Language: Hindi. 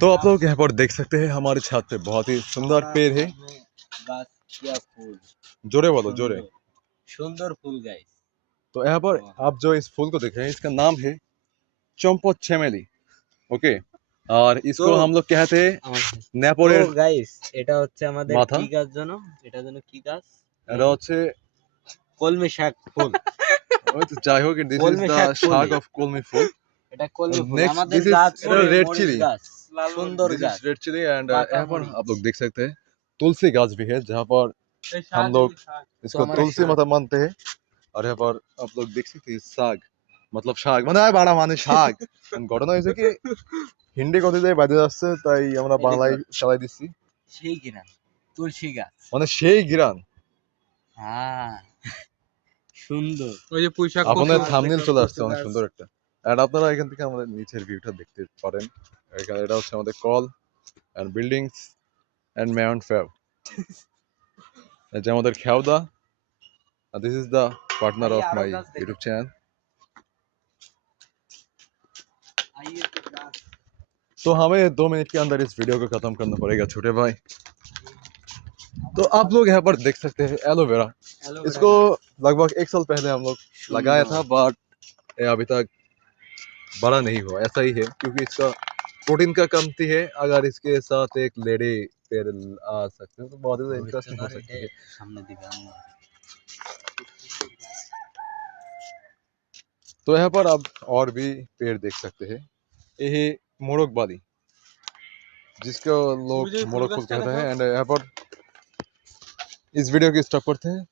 तो आप लोग यहाँ पर देख सकते हैं हमारे छत पे बहुत ही सुंदर पेड़ है। जोरे बोलो जोरे। सुंदर फूल गाइस। तो यहाँ पर आप जो इस फूल को देख रहे हैं इसका नाम है चंपो चमेली। ओके, और इसको हम लोग कहते हैं নেপোরের গাইস এটা হচ্ছে আমাদের মাথা। কি গাছ জানো? এটা জানো কি গাছ? এটা হচ্ছে কলমি শাক ফুল। যাই হোক, দিস ইজ কলমি দ্য শাক ফুল। শাক অফ কলমি ফুল। এটা কলমি ফুল। नेक्स्ट আমাদের दिस इज গাছ এটা रेड মরিচ चिली। গাছ। সুন্দর दिस গাছ। इज रेड चिली एंड পাকা यहाँ पर মরিচ। आप लोग देख सकते हैं तुलसी गाछ भी है जहाँ पर हम लोग तो इसको हमारा तुलसी शाक मतलब मानते हैं। और यहाँ पर आप लोग देख सकते हैं साग मतलब শাক মানে বাড়া মানে শাক। ঘটনা হয়েছে কি হিন্দি কথা দিয়ে বাইরে যাচ্ছে তাই আমরা বাংলায় চালাই দিচ্ছি। সেই ঘ্রাণ তুলসী গাছ। মানে সেই ঘ্রাণ। হ্যাঁ সুন্দর। ওই যে পুঁই শাক আপনার থাম্বনেল চলে আসছে অনেক সুন্দর একটা। এন্ড আপনারা এখান থেকে আমাদের নিচের ভিউটা দেখতে পারেন। এখানে এটা হচ্ছে আমাদের call and buildings and mount ফেব। এই যে আমাদের খেওদা। This is the partner of my YouTube channel. तो हमें 2 मिनट के अंदर इस वीडियो को खत्म करना पड़ेगा छोटे भाई। तो आप लोग यहाँ पर देख सकते हैं एलोवेरा। इसको लगभग 1 साल पहले हम लोग लगाया था बट ये अभी तक बड़ा नहीं हुआ। ऐसा ही है क्योंकि इसका प्रोटीन का कमती है। अगर इसके साथ एक लेडी पेड़ आ सकते हैं तो बहुत ही इंटरेस्टिंग हो सकती है। तो यहाँ पर आप और भी पेड़ देख सकते हैं। ये मोरग बाली जिसको लोग मोरग फूल कहते हैं। एंड यहाँ पर इस वीडियो की स्टॉप करते हैं।